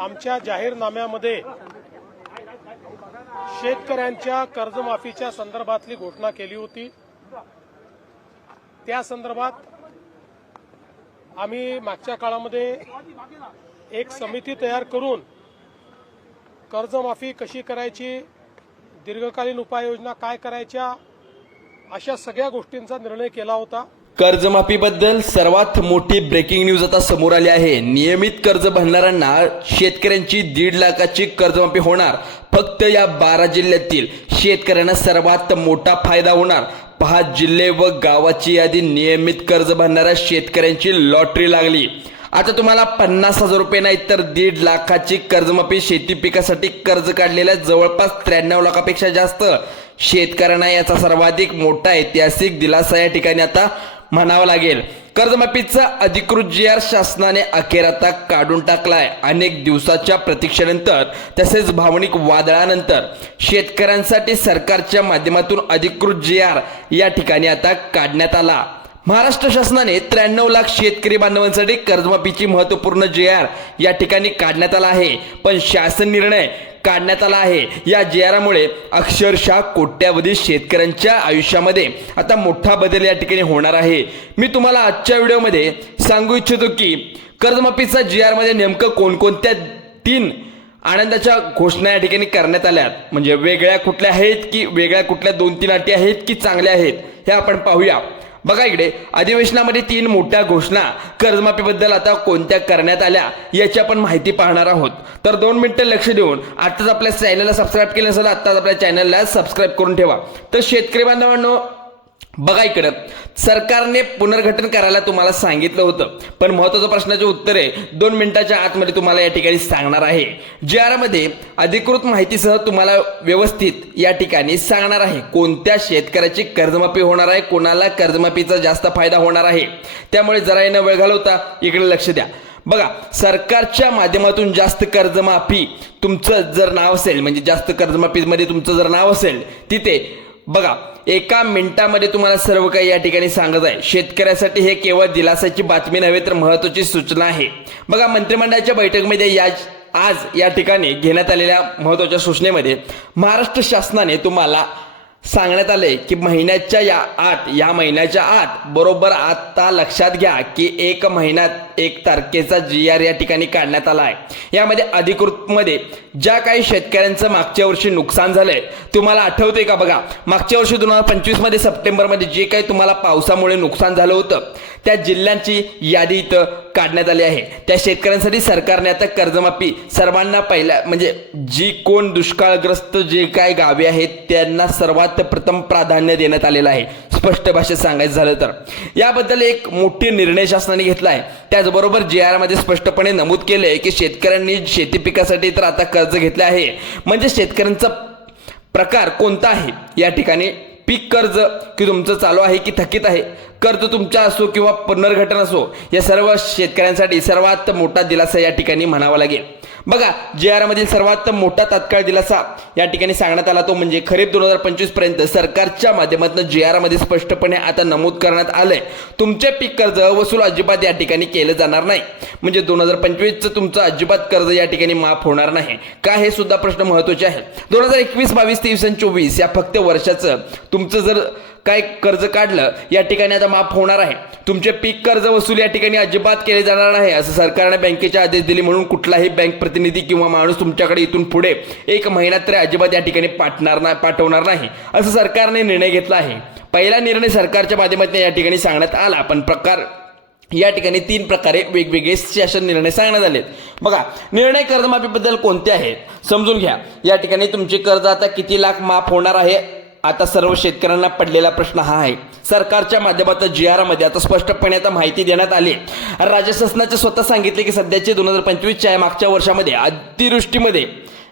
आमच्या जाहीरनाम्यामध्ये शेतकऱ्यांच्या कर्जमाफीच्या संदर्भातली घोषणा केली होती। त्या संदर्भात आम्ही मागच्या काळामध्ये एक समिती तयार करून कर्जमाफी कशी करायची, दीर्घकालीन उपाययोजना काय करायच्या, अशा सगळ्या गोष्टींचा निर्णय केला होता। कर्जमाफीबद्दल सर्वात मोठी ब्रेकिंग न्यूज आता समोर आली आहे। नियमित कर्ज भरणाऱ्यांना शेतकऱ्यांची 1.5 लाखाची कर्जमाफी होणार। फक्त या 12 जिल्ह्यातील शेतकऱ्यांना सर्वात मोठा फायदा होणार। 5 जिल्हे व गावाची यादी, नियमित कर्ज भरणाऱ्या शेतकऱ्यांची लॉटरी लागली। आता तुम्हाला 50,000 रुपये नाही तर 1.5 लाखाची कर्जमाफी। शेती पिकासाठी कर्ज काढलेल्या जवळपास 93 लाखापेक्षा जास्त शेतकऱ्यांना याचा सर्वाधिक मोठा ऐतिहासिक दिलासा या ठिकाणी आता म्हणावं लागेल। कर्जमाफीचा अधिकृत GR शासनाने अखेर आता काढून टाकलाय। अनेक दिवसाच्या प्रतीक्षेनंतर तसेच भावनिक वादळानंतर शेतकऱ्यांसाठी सरकारच्या माध्यमातून अधिकृत GR या ठिकाणी आता काढण्यात आला। महाराष्ट्र शासनाने 93 लाख शेतकरी बांधवांसाठी कर्जमाफीची महत्त्वपूर्ण GR या ठिकाणी काढण्यात आला आहे। पण शासन निर्णय काढण्यात आला आहे। या GR मुळे अक्षरशः कोट्यावधी शेतकऱ्यांच्या आयुष्यामध्ये आता मोठा बदल या ठिकाणी होणार आहे। मी तुम्हाला आजच्या व्हिडिओमध्ये सांगू इच्छितो की कर्जमाफीचा GR मध्ये नेमकं कोणकोणत्या 3 आनंदाच्या घोषणा या ठिकाणी करण्यात आल्यात, म्हणजे वेगळ्या कुठल्या आहेत की वेगळ्या कुठल्या 2-3 अटी आहेत की चांगल्या आहेत, हे आपण पाहूया। बघा इकडे अधिवेशनामध्ये 3 मोठ्या घोषणा कर्जमाफीबद्दल आता कोणत्या करण्यात आल्या याची आपण माहिती पाहणार आहोत। तर 2 मिनिटं लक्ष देऊन आताच आपल्या चॅनलला सबस्क्राईब केलं नसेल आताच आपल्या चॅनलला सबस्क्राईब करून ठेवा। तर शेतकरी बांधवांनो बघा इकडे सरकारने पुनर्गठन करायला तुम्हाला सांगितलं होतं, पण महत्त्वाच्या प्रश्नाचे उत्तर आहे 2 मिनिटाच्या आतमध्ये तुम्हाला या ठिकाणी सांगणार आहे। GR मध्ये अधिकृत माहितीसह तुम्हाला व्यवस्थित या ठिकाणी सांगणार आहे कोणत्या शेतकऱ्याची कर्जमाफी होणार आहे, कोणाला कर्जमाफीचा जास्त फायदा होणार आहे। त्यामुळे जरा न वेळ घालवता इकडे लक्ष द्या। बघा सरकारच्या माध्यमातून जास्त कर्जमाफी तुमचं जर नाव असेल, म्हणजे जास्त कर्जमाफीमध्ये तुमचं जर नाव असेल तिथे बघा एका मिनिटामध्ये तुम्हाला सर्व काही या ठिकाणी सांगत आहे। शेतकऱ्यासाठी हे केवळ दिलासाची बातमी नव्हे तर महत्त्वाची सूचना आहे। बघा मंत्रिमंडळाच्या बैठकीमध्ये आज या ठिकाणी घेण्यात आलेल्या महत्त्वाच्या सूचनेमध्ये महाराष्ट्र शासनाने तुम्हाला सांगण्यात आले की या महिन्याच्या आत बरोबर आता लक्षात घ्या की 1 महिन्यात 1 तारखेचा GR या ठिकाणी काढण्यात आला आहे। यामध्ये अधिकृत मध्ये ज्या काही शेतकऱ्यांचं मागच्या वर्षी नुकसान झालंय तुम्हाला आठवतंय का? बघा मागच्या वर्षी 2025 मध्ये सप्टेंबरमध्ये जे काही तुम्हाला पावसामुळे नुकसान झालं होतं त्या जिल्ह्यांची यादी इथं काढण्यात आली आहे। त्या शेतकऱ्यांसाठी सरकारने आता कर्जमाफी सर्वांना पहिल्या म्हणजे जी कोण दुष्काळग्रस्त जे काय गावे आहेत त्यांना सर्वात प्रथम प्राधान्य देण्यात आलेलं आहे। स्पष्ट भाषेत सांगायचं झालं तर याबद्दल एक मोठे निर्णय शासनाने घेतला आहे। त्याचबरोबर GR मध्ये स्पष्टपणे नमूद केले की शेतकऱ्यांनी शेती पिकासाठी तर आता कर्ज घेतले आहे, म्हणजे शेतकऱ्यांचा प्रकार कोणता आहे या ठिकाणी पीक कर्ज की तुमचं चालू आहे की थकीत आहे, कर्ज तुमचा असो किंवा पुनर्गठन असो, या सर्व शेतकऱ्यांसाठी सर्वात मोठा दिलासा या ठिकाणी म्हणावा लागेल। बघा GR मधील सर्वात मोठा तात्काळ दिलासा या ठिकाणी सांगण्यात आला तो म्हणजे खरीप 2025 पर्यंत सरकारच्या माध्यमातून GR मध्ये स्पष्टपणे आता नमूद करण्यात आलंय तुमचे पीक कर्ज वसूल अजिबात या ठिकाणी केलं जाणार नाही, म्हणजे 2025चं तुमचं अजिबात कर्ज या ठिकाणी माफ होणार नाही का, हे सुद्धा प्रश्न महत्त्वाचे आहे। 2021, 22, 23 आणि 24 या फक्त वर्षाचं तुमचं जर काय कर्ज काढलं या ठिकाणी आता माफ होणार आहे। तुमचे पीक कर्ज वसूल या ठिकाणी अजिबात केले जाणार नाही असं सरकारने बँकेचे आदेश दिले, म्हणून कुठलाही बँक प्रतिनिधी किंवा माणूस तुमच्याकडे इथून पुढे 1 महिन्यात तरी अजिबात या ठिकाणी पाठवणार नाही असं सरकारने निर्णय घेतला आहे। पहिला निर्णय सरकारच्या माध्यमातून या ठिकाणी सांगण्यात आला, पण प्रकार या ठिकाणी 3 प्रकारे वेगवेगळे शासन निर्णय सांगण्यात आले। बघा निर्णय कर्जमाफीबद्दल कोणते आहेत समजून घ्या। या ठिकाणी तुमचे कर्ज आता किती लाख माफ होणार आहे, आता सर्व शेतकऱ्यांना पडलेला प्रश्न हा आहे। सरकारच्या माध्यमातून GR मध्ये आता स्पष्टपणे आता माहिती देण्यात आली। राज्य शासनाचे स्वतः सांगितले की सध्याचे 2025च्या मागच्या वर्षामध्ये अतिवृष्टीमध्ये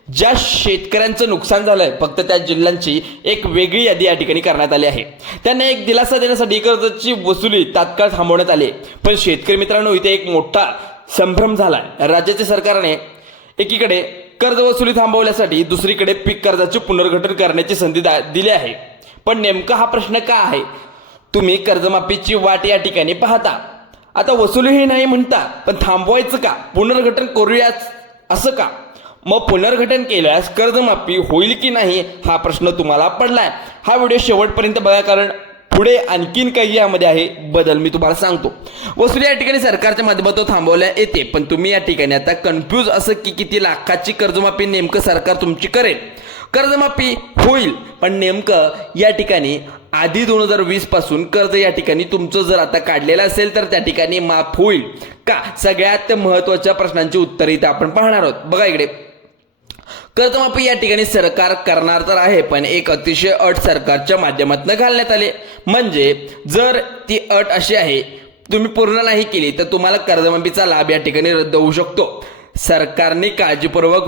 ज्या शेतकऱ्यांचं नुकसान झालंय फक्त त्या जिल्ह्यांची एक वेगळी यादी या ठिकाणी करण्यात आली आहे। त्यांना एक दिलासा देण्यासाठी कर्जाची वसुली तात्काळ थांबवण्यात आली, पण शेतकरी मित्रांनो इथे एक मोठा संभ्रम झालाय। राज्याच्या सरकारने एकीकडे कर्ज वसुली थांबवण्यासाठी दुसरीकडे पीक कर्जाचे पुनर्गठन करण्याची संधी दिली आहे, पण नेमका हा प्रश्न का आहे? तुम्ही कर्जमाफीची वाट या ठिकाणी पाहता, आता वसुलीही नाही म्हणता, पण थांबवायचं का? पुनर्गठन करूयाच असं का? मग पुनर्गठन केल्यास कर्जमाफी होईल की नाही हा प्रश्न तुम्हाला पडलाय. हा व्हिडिओ शेवटपर्यंत बघा, कारण पुढे आणखीन काही यामध्ये आहे बदल मी तुम्हाला सांगतो. वसुली या ठिकाणी सरकारच्या माध्यमातून थांबवल्या येते, पण तुम्ही या ठिकाणी आता कन्फ्यूज असं की किती लाखाची कर्जमाफी नेमकं सरकार तुमची करेल. कर्जमाफी होईल, पण नेमकं या ठिकाणी आधी 2020 पासून कर्ज या ठिकाणी तुमचं जर आता काढलेलं असेल तर त्या ठिकाणी माफ होईल का? सगळ्यात महत्त्वाच्या प्रश्नांची उत्तरे इथे आपण पाहणार आहोत. बघा इकडे, कर्जमाफी या ठिकाणी सरकार करणार तर आहे, पण एक अतिशय अट सरकारच्या माध्यमातून घालण्यात आले. म्हणजे जर ती अट अशी आहे, तुम्ही पूर्ण नाही केली तर तुम्हाला कर्जमाफीचा लाभ या ठिकाणी रद्द होऊ शकतो. सरकारने काळजीपूर्वक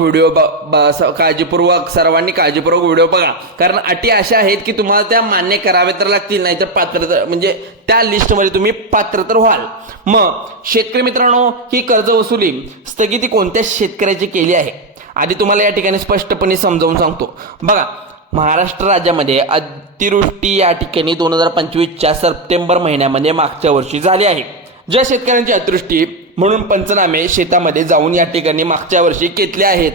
सर्वांनी काळजीपूर्वक व्हिडिओ बघा, कारण अटी अशा आहेत की तुम्हाला त्या मान्य कराव्या तर लागतील, नाही तर पात्र म्हणजे त्या लिस्टमध्ये तुम्ही पात्र तर व्हाल. मग शेतकरी मित्रांनो, ही कर्ज वसुली स्थगिती कोणत्या शेतकऱ्याची केली आहे आधी तुम्हाला या ठिकाणी स्पष्टपणे समजावून सांगतो. बघा, महाराष्ट्र राज्यामध्ये अतिवृष्टी या ठिकाणी 2025च्या सप्टेंबर महिन्यामध्ये मागच्या वर्षी झाली आहे. ज्या शेतकऱ्यांची अतिवृष्टी म्हणून पंचनामे शेतामध्ये जाऊन या ठिकाणी मागच्या वर्षी घेतले आहेत,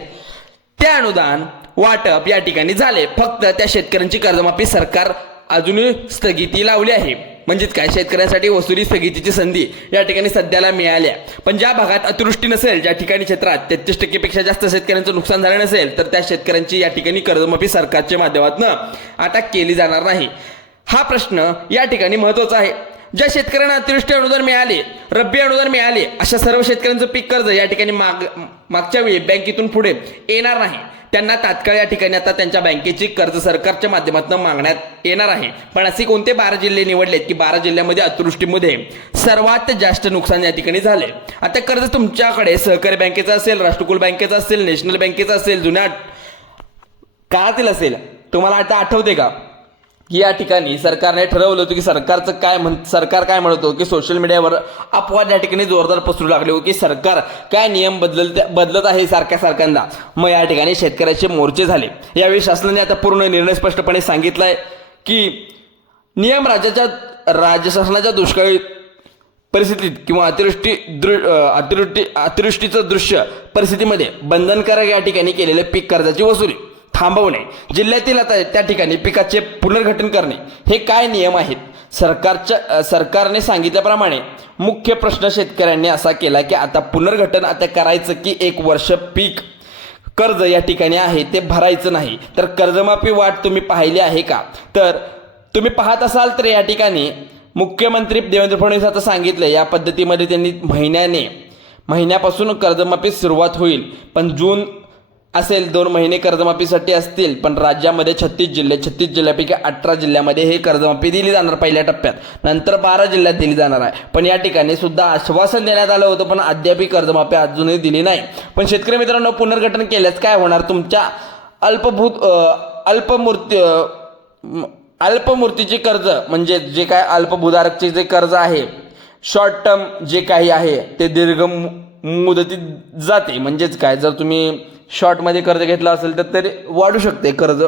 त्या अनुदान वाटप या ठिकाणी झाले. फक्त त्या शेतकऱ्यांची कर्जमाफी सरकार अजूनही स्थगिती लावली आहे. म्हणजेच काय, शेतकऱ्यांसाठी वसुली स्थगितीची संधी या ठिकाणी सध्याला मिळाल्या. पण ज्या भागात अतिवृष्टी नसेल, ज्या ठिकाणी क्षेत्रात 33% पेक्षा जास्त शेतकऱ्यांचं नुकसान झालं नसेल, तर त्या शेतकऱ्यांची या ठिकाणी कर्जमाफी सरकारच्या माध्यमातून आता केली जाणार नाही. हा प्रश्न या ठिकाणी महत्त्वाचा आहे. ज्या शेतकऱ्यांना अतिवृष्टी अनुदान मिळाले, रब्बी अनुदान मिळाले, अशा सर्व शेतकऱ्यांचं पीक कर्ज या ठिकाणी मागच्या वेळी बँकेतून पुढे येणार नाही. त्यांना तात्काळ या ठिकाणी आता त्यांच्या बँकेची कर्ज सरकारच्या माध्यमातून मागण्यात येणार आहे. पण असे कोणते 12 जिल्हे निवडलेत की 12 जिल्ह्यामध्ये अतिवृष्टीमध्ये सर्वात जास्त नुकसान या ठिकाणी झाले. आता कर्ज तुमच्याकडे सहकारी बँकेचं असेल, राष्ट्रकुल बँकेचं असेल, नॅशनल बँकेचं असेल, जुन्या काळातील असेल, तुम्हाला आता आठवते का की या ठिकाणी सरकारने ठरवलं होतं की सरकार काय म्हणतो की सोशल मीडियावर अपवाद या ठिकाणी जोरदार पसरू लागले होते की सरकार काय नियम बदलत आहे सारख्या. मग या ठिकाणी शेतकऱ्याचे मोर्चे झाले. यावेळी शासनाने आता पूर्ण निर्णय स्पष्टपणे सांगितलाय की नियम राज्य शासनाच्या दुष्काळी परिस्थितीत किंवा अतिवृष्टीचं दृश्य परिस्थितीमध्ये बंधनकारक या ठिकाणी केलेले पीक कर्जाची वसुली थांबवणे, जिल्ह्यातील आता त्या ठिकाणी पिकाचे पुनर्गठन करणे, हे काय नियम आहेत. सरकारने सांगितल्याप्रमाणे मुख्य प्रश्न शेतकऱ्यांनी असा केला की आता पुनर्गठन आता करायचं की 1 वर्ष पीक कर्ज या ठिकाणी आहे ते भरायचं नाही. तर कर्जमाफी वाट तुम्ही पाहिली आहे का? तर तुम्ही पाहत असाल तर या ठिकाणी मुख्यमंत्री देवेंद्र फडणवीस आता सांगितलं या पद्धतीमध्ये त्यांनी महिन्यापासून कर्जमाफी सुरुवात होईल. पण जून असेल 2 महिने कर्जमाफीसाठी असतील. पण राज्यामध्ये 36 जिल्ह्यापैकी 18 जिल्ह्यामध्ये हे कर्जमाफी दिली जाणार पहिल्या टप्प्यात, नंतर 12 जिल्ह्यात दिली जाणार आहे. पण या ठिकाणी सुद्धा आश्वासन देण्यात आलं होतं, पण अद्याप कर्जमाफी अजूनही दिली नाही. पण शेतकरी मित्रांनो, पुनर्गठन केल्यास काय होणार? तुमच्या अल्पमुदतीचे कर्ज म्हणजे जे काय अल्पभूधारकचे जे कर्ज आहे, शॉर्ट टर्म जे काही आहे ते दीर्घ मुदतीत जाते. म्हणजेच काय, जर तुम्ही शॉर्टमध्ये कर्ज घेतला असेल तर ते वाढू शकते, कर्ज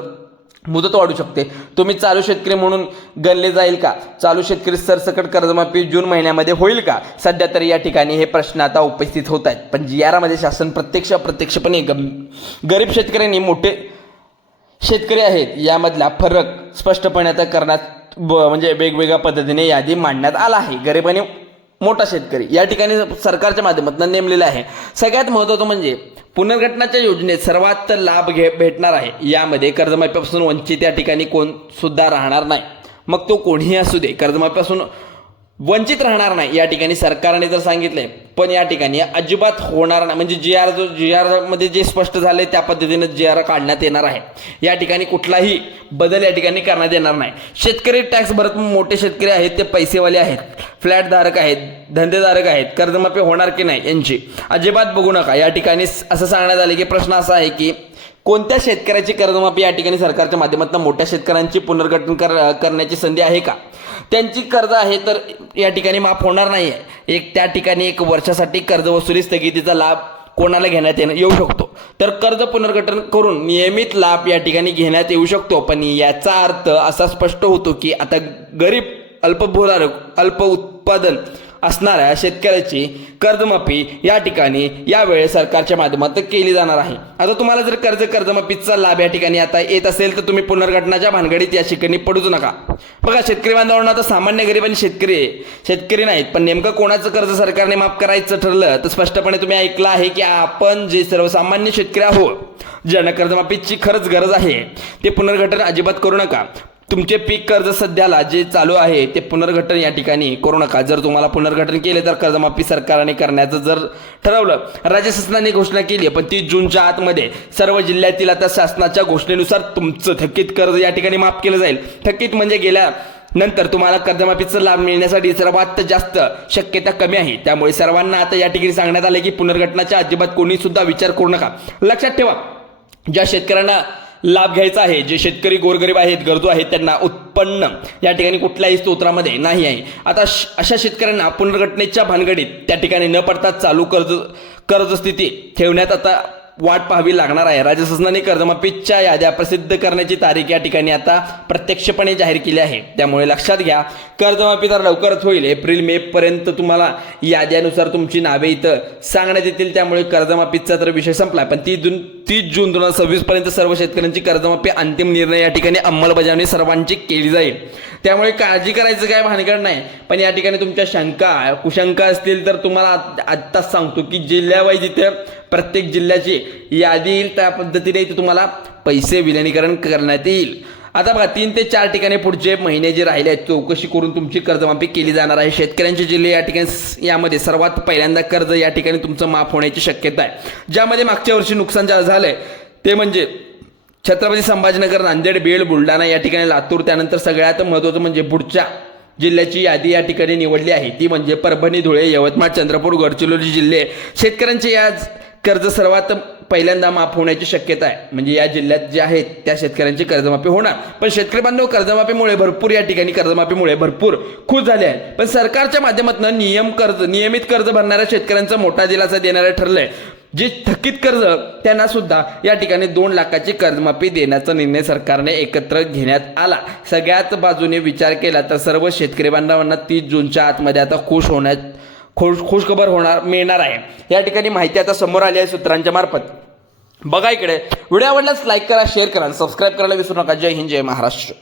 मुदत वाढू शकते. तुम्ही चालू शेतकरी म्हणून गणले जाईल का? चालू शेतकरी सरसकट कर्जमाफी जून महिन्यामध्ये होईल का? सध्या तरी या ठिकाणी हे प्रश्न आता उपस्थित होत आहेत. पण GR शासन अप्रत्यक्षपणे गरीब शेतकऱ्यांनी मोठे शेतकरी आहेत यामधला फरक स्पष्टपणे आता करण्यात म्हणजे वेगवेगळ्या पद्धतीने यादी मांडण्यात आला आहे. गरीब आणि मोठा शेतकरी या ठिकाणी सरकारच्या माध्यमातून नेमलेला आहे. सगळ्यात महत्त्वाचं म्हणजे पुनर्गठनाच्या योजनेत सर्वात लाभ भेटणार आहे. यामध्ये कर्जमाफीपासून वंचित या ठिकाणी कोण सुद्धा राहणार नाही. मग तो कोणीही असू दे, कर्जमाफीपासून वंचित राहणार नाही या ठिकाणी सरकारने तर सांगितलंय. पण या ठिकाणी अजिबात होणार नाही. म्हणजे GR मध्ये जे स्पष्ट झाले त्या पद्धतीने GR काढण्यात येणार आहे. या ठिकाणी कुठलाही बदल या ठिकाणी करण्यात येणार नाही. शेतकरी टॅक्स भरत मोठे शेतकरी आहेत, ते पैसेवाले आहेत, फ्लॅट धारक आहेत, धंदेधारक आहेत, कर्जमाफी होणार की नाही यांची अजिबात बघू नका. या ठिकाणी असं सांगण्यात आले की प्रश्न असा आहे की कोणत्या शेतकऱ्याची कर्जमाफी या ठिकाणी सरकारच्या माध्यमातून मोठ्या शेतकऱ्यांची पुनर्गठन करण्याची संधी आहे का? त्यांची कर्ज आहे तर या ठिकाणी माफ होणार नाही आहे. त्या ठिकाणी 1 वर्षासाठी कर्ज वसुली स्थगितीचा लाभ कोणाला घेण्यात येऊ शकतो? तर कर्ज पुनर्गठन करून नियमित लाभ या ठिकाणी घेण्यात येऊ शकतो. पण याचा अर्थ असा स्पष्ट होतो की आता गरीब, अल्पभूधारक, अल्प उत्पादन असणाऱ्या शेतकऱ्याची कर्जमाफी या ठिकाणी यावेळी सरकारच्या माध्यमातून केली जाणार आहे. आता तुम्हाला जर कर्जमाफीचा लाभ या ठिकाणी आता येत असेल तर तुम्ही पुनर्गठनाच्या भानगडीत या ठिकाणी पडूच नका. बघा, शेतकरी बांधवांना आता सामान्य गरीब आणि शेतकरी नाहीत, पण नेमकं कोणाचं कर्ज सरकारने माफ करायचं ठरलं तर स्पष्टपणे तुम्ही ऐकलं आहे की आपण जे सर्वसामान्य शेतकरी आहोत, ज्यांना कर्जमाफीची खरंच गरज आहे, ते पुनर्गठन अजिबात करू नका. तुमचे पीक कर्ज सध्याला जे चालू आहे ते पुनर्गठन या ठिकाणी करू नका. जर तुम्हाला पुनर्गठन केले तर कर्जमाफी सरकारने करण्याचं जर ठरवलं, राज्य शासनाने घोषणा केली, पण 30 जूनच्या आतमध्ये सर्व जिल्ह्यातील आता शासनाच्या घोषणेनुसार तुमचं थकीत कर्ज या ठिकाणी माफ केलं जाईल. थकीत म्हणजे गेल्या नंतर तुम्हाला कर्जमाफीचा लाभ मिळण्यासाठी सर्वात जास्त शक्यता कमी आहे. त्यामुळे सर्वांना आता या ठिकाणी सांगण्यात आले की पुनर्गठनाचा अजिबात कोणी सुद्धा विचार करू नका. लक्षात ठेवा, ज्या शेतकऱ्यांना लाभ घ्यायचा आहे, जे शेतकरी गोरगरीब आहेत, गरजू आहेत, त्यांना उत्पन्न या ठिकाणी कुठल्याही स्तोत्रामध्ये नाही आहे. आता अशा शेतकऱ्यांना पुनर्गठनेच्या भानगडीत त्या ठिकाणी न पडता चालू कर्ज स्थिती ठेवण्यात आता वाट पाहावी लागणार आहे. राज्य शासनाने कर्जमाफीच्या याद्या प्रसिद्ध करण्याची तारीख या ठिकाणी आता प्रत्यक्षपणे जाहीर केली आहे. त्यामुळे लक्षात घ्या, कर्जमाफी तर लवकरच होईल. एप्रिल-मे पर्यंत तुम्हाला याद्यानुसार तुमची नावे इथं सांगण्यात येतील. त्यामुळे कर्जमाफीचा तर विषय संपला, पण 30 जून 2026 पर्यंत सर्व शेतकऱ्यांची कर्जमाफी अंतिम निर्णय या ठिकाणी अंमलबजावणी सर्वांची केली जाईल. त्यामुळे काळजी करायचं काय भानगड नाही. पण या ठिकाणी तुमच्या शंका कुशंका असतील तर तुम्हाला आत्ताच सांगतो की जिल्ह्यावाईज इथे प्रत्येक जिल्ह्याची यादी येईल, त्या पद्धतीने इथे तुम्हाला पैसे विलिनीकरण करण्यात येईल. आता बघा, 3 ते 4 ठिकाणी पुढचे महिने जे राहिले आहेत चौकशी करून तुमची कर्जमाफी केली जाणार आहे. शेतकऱ्यांचे जिल्हे या ठिकाणी यामध्ये सर्वात पहिल्यांदा कर्ज या ठिकाणी तुमचं माफ होण्याची शक्यता आहे. ज्यामध्ये मागच्या वर्षी नुकसान झालंय ते म्हणजे छत्रपती संभाजीनगर, नांदेड, बीड, बुलढाणा या ठिकाणी लातूर. त्यानंतर सगळ्यात महत्त्वाचं म्हणजे पुढच्या जिल्ह्याची यादी या ठिकाणी निवडली आहे, ती म्हणजे परभणी, धुळे, यवतमाळ, चंद्रपूर, गडचिरोली जिल्हे. शेतकऱ्यांचे या कर्ज सर्वात पहिल्यांदा माफ होण्याची शक्यता आहे. म्हणजे या जिल्ह्यात जे आहेत त्या शेतकऱ्यांची कर्जमाफी होणार. पण शेतकरी बांधव कर्जमाफीमुळे भरपूर या ठिकाणी कर्जमाफीमुळे भरपूर खुश झाले आहेत. पण सरकारच्या माध्यमातून नियमित कर्ज भरणाऱ्या शेतकऱ्यांचा मोठा दिलासा देणारे ठरलंय. जे थकीत कर्ज त्यांना सुद्धा या ठिकाणी 2 लाखाची कर्जमाफी देण्याचा निर्णय सरकारने एकत्र घेण्यात आला. सगळ्यात बाजूने विचार केला तर सर्व शेतकरी बांधवांना 30 जूनच्या आतमध्ये आता खुशखबर मिळणार आहे. या ठिकाणी माहिती आता समोर आली आहे सूत्रांच्या मार्फत. बघा इकडे, व्हिडिओ आवडल्यास लाईक करा, शेअर करा आणि सबस्क्राईब करायला विसरू नका. जय हिंद, जय महाराष्ट्र.